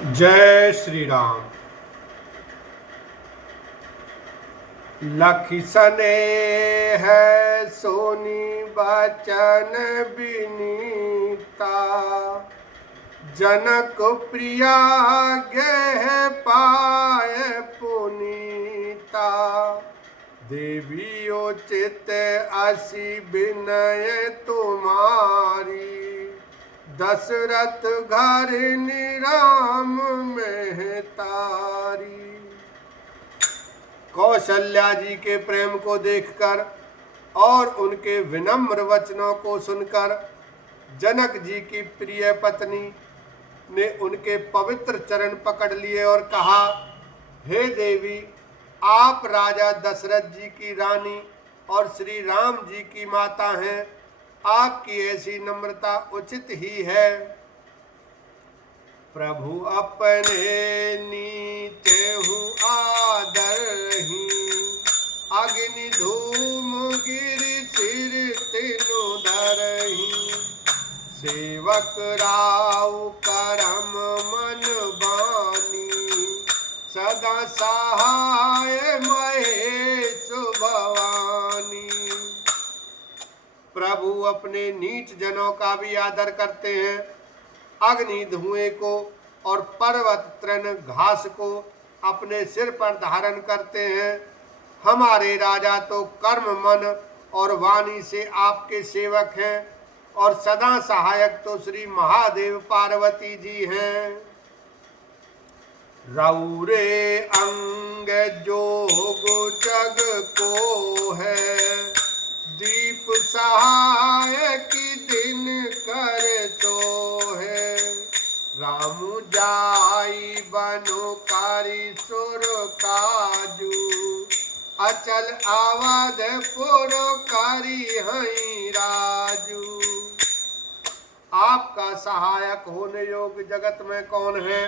जय श्री राम। लखि सने है सोनी बचन बिनीता, जनक प्रिया गेह पाय पुनीता। देवी उचित असी विनय तुम्हारी, दशरथ घर निराम में तारी। कौशल्या जी के प्रेम को देखकर और उनके विनम्र वचनों को सुनकर जनक जी की प्रिय पत्नी ने उनके पवित्र चरण पकड़ लिए और कहा, हे देवी, आप राजा दशरथ जी की रानी और श्री राम जी की माता हैं। आपकी ऐसी नम्रता उचित ही है। प्रभु अपने नीचे हूँ आदर ही, अग्नि धूम गिर सिर तिनु धरही। सेवक राव करम मन बानी, सदा सहाय महेश भवानी। प्रभु अपने नीच जनों का भी आदर करते हैं। अग्नि धुएं को और पर्वत तृण घास को अपने सिर पर धारण करते हैं। हमारे राजा तो कर्म मन और वाणी से आपके सेवक हैं और सदा सहायक तो श्री महादेव पार्वती जी हैं। रौरे अंग जोग जग को है, दीप सहाय की दिन कर तो है। राम जाई बनो कारी सुर काजू, अचल आवाद पुरो कारी हई राजू। आपका सहायक होने योग्य जगत में कौन है?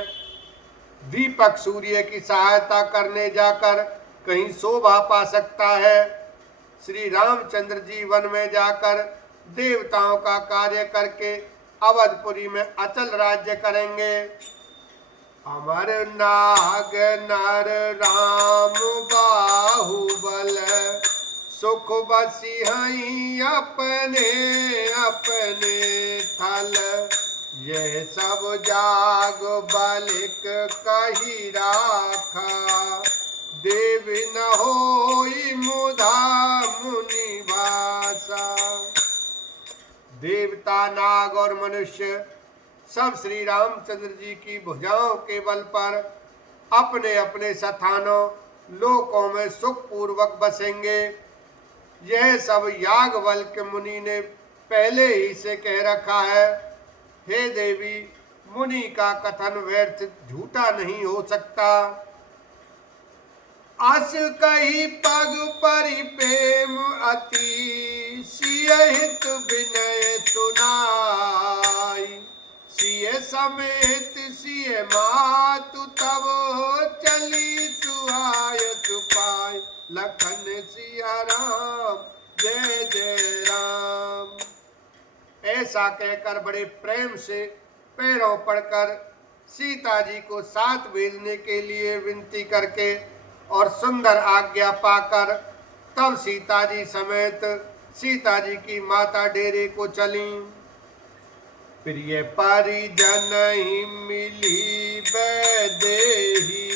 दीपक सूर्य की सहायता करने जाकर कहीं शोभा पा सकता है। श्री रामचंद्र जी वन में जाकर देवताओं का कार्य करके अवधपुरी में अचल राज्य करेंगे। अमर नाग नर राम बाहुबल, सुख बसी हई अपने अपने थल। यह सब जाग बालिक कही राखा, देवी न होई मुधा मुनि भाषा। देवता नाग और मनुष्य सब श्री रामचंद्र जी की भुजाओं के बल पर अपने अपने स्थानों लोकों में सुख पूर्वक बसेंगे। यह सब याज्ञवल्क्य मुनि ने पहले ही से कह रखा है। हे देवी, मुनि का कथन व्यर्थ झूठा नहीं हो सकता। अस कही पग परि प्रेम अति, सिय हित विनय सुनाई। सिय समेत सिय मातु तब, चली सुहायत पाय। लखन सिया राम जय जय राम। ऐसा कहकर बड़े प्रेम से पैरों पड़कर सीता जी को साथ भेजने के लिए विनती करके और सुंदर आज्ञा पाकर तब सीता जी समेत सीता जी की माता डेरे को चली। प्रिय परिजन ही मिली बैदेही,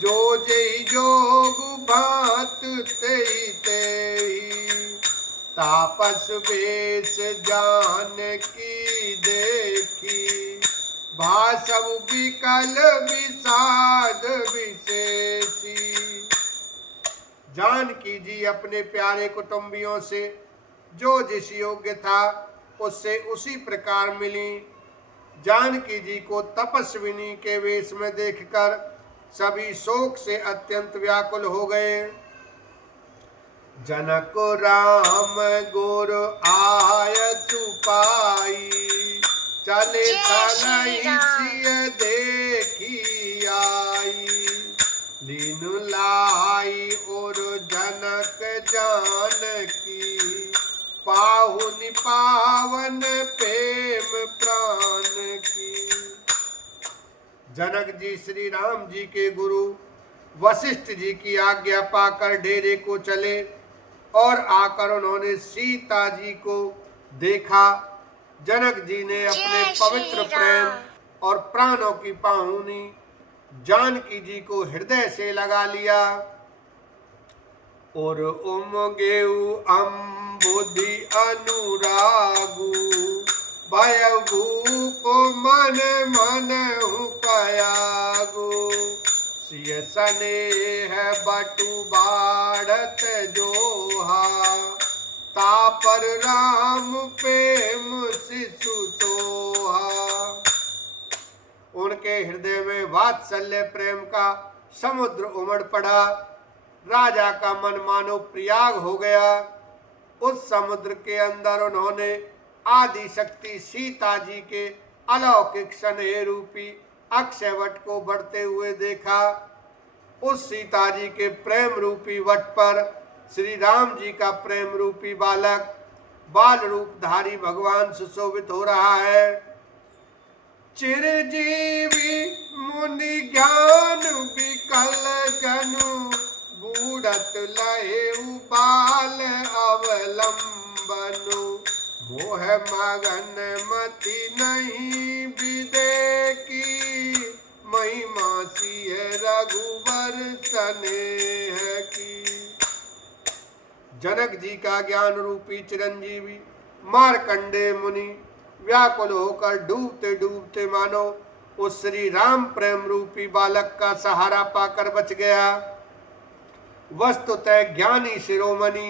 जो जय जोग भात तेई तेई। तापस वेश जान की देखी, भाषव विकल विषाद विशेषी। जानकी जी अपने प्यारे कुटुंबियों से जो जिस योग्य था उससे उसी प्रकार मिली। जानकी जी को तपस्विनी के वेश में देखकर सभी शोक से अत्यंत व्याकुल हो गए। जनक राम गुर आय सुपाई, चले चलई सिय देखी आई। लीनु लाई और जनक जानकी, पाहुन पावन प्रेम प्राण की। जनक जी श्री राम जी के गुरु वशिष्ठ जी की आज्ञा पाकर डेरे को चले और आकर उन्होंने सीता जी को देखा। जनक जी ने अपने पवित्र प्रेम और प्राणों की पाहुनी जानकी जी को हृदय से लगा लिया। और उमगेऊ अम्बुधि अनुरागु भय भूप मन मन हुकयागु सिय स्नेह बटु बाढ़त जोहा तापर राम प्रेम शिशु सोहा। उनके हृदय में वात्सल्य प्रेम का समुद्र उमड़ पड़ा। राजा का मन मानो प्रयाग हो गया। उस समुद्र के अंदर उन्होंने आदि शक्ति सीता जी के अलौकिक स्नेह रूपी अक्षय वट को बढ़ते हुए देखा। उस सीता जी के प्रेम रूपी वट पर श्री राम जी का प्रेम रूपी बालक बाल रूपधारी भगवान सुशोभित हो रहा है। चिरजीवी मुनि ज्ञान विकल जनु बूढ़त लहेउ बाल अवलंबनु मोह मगन मति नहीं विदे की महिमा सिय रघुवर स्नेह की। जनक जी का ज्ञान रूपी चिरंजीवी मार्कंडेय मुनि व्याकुल होकर डूबते डूबते मानो उस श्री राम प्रेम रूपी बालक का सहारा पाकर बच गया। वस्तुतः ज्ञानी शिरोमणि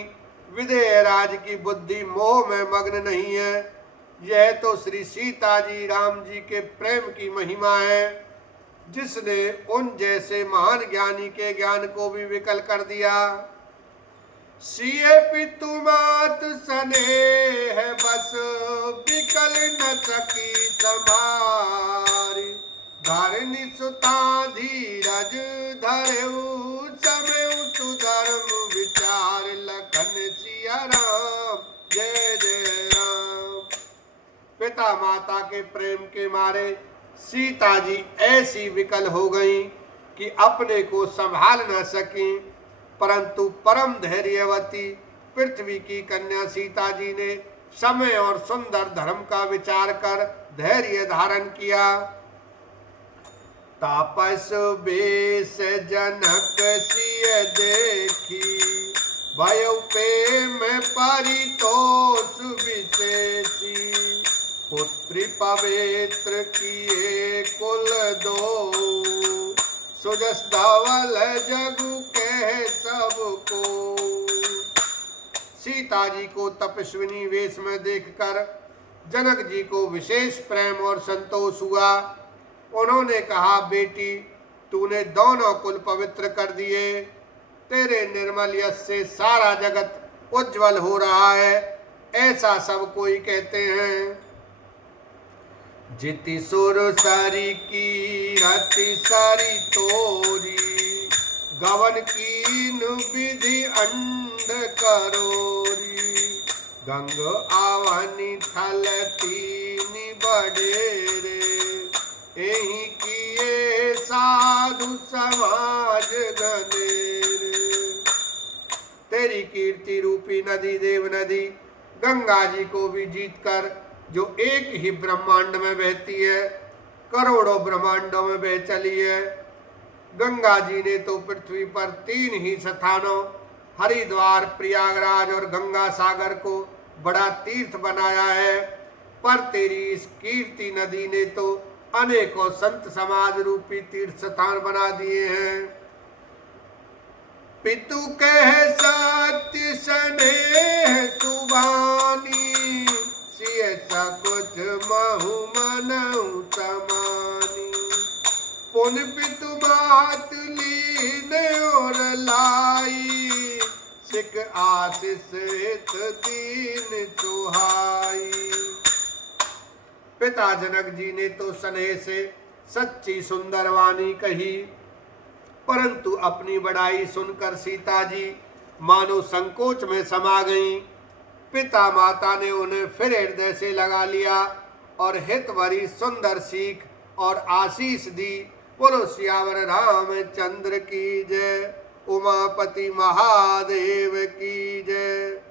विदेह राज की बुद्धि मोह में मग्न नहीं है। यह तो श्री सीता जी राम जी के प्रेम की महिमा है, जिसने उन जैसे महान ज्ञानी के ज्ञान को भी विकल कर दिया। सिए पितु मात स्नेह बस विकल न सकी समारी धरनी सुता धीरज धरेऊ समय तु धर्म विचार लखन सिया राम जय जय राम। पिता माता के प्रेम के मारे सीता जी ऐसी विकल हो गईं कि अपने को संभाल न सकी, परंतु परम धैर्यवती पृथ्वी की कन्या सीता जी ने समय और सुंदर धर्म का विचार कर धैर्य धारण किया। तापस बेश जनक सिय देखी भय प्रेम परितोष विशेषी पुत्री पवित्र किए कुल दो सुजस धवल जगु कह सबको। सीता जी को तपस्विनी वेश में देखकर जनक जी को विशेष प्रेम और संतोष हुआ। उन्होंने कहा, बेटी तूने दोनों कुल पवित्र कर दिए, तेरे निर्मल यश से सारा जगत उज्जवल हो रहा है, ऐसा सब कोई कहते हैं। जिति सुर सारी की रति सारी तोरी गवन कीन विधि अंड करोरी गंग आवनी थल तीन बडेरे एही किए साधु समाज गनेरे। तेरी कीर्ति रूपी नदी देव नदी गंगा जी को भी जीतकर, जो एक ही ब्रह्मांड में बहती है, करोड़ों ब्रह्मांडों में बह चली है। गंगा जी ने तो पृथ्वी पर 3 ही स्थानों हरिद्वार, प्रयागराज और गंगा सागर को बड़ा तीर्थ बनाया है, पर तेरी इस कीर्ति नदी ने तो अनेकों संत समाज रूपी तीर्थ स्थान बना दिए हैं। पितु कह सत्य स्नेह सुबानी कुछ महु मनहु समानी पुन पितु बात लीन और लाई सिख आशीष हित दीन चुहाई। पिता जनक जी ने तो स्नेह से सच्ची सुंदर वाणी कही, परंतु अपनी बड़ाई सुनकर सीता जी मानो संकोच में समा गईं। पिता माता ने उन्हें फिर हृदय से लगा लिया और हित भरी सुंदर सीख और आशीष दी बोलो सियावर रामचंद्र की जय। उमापति महादेव की जय।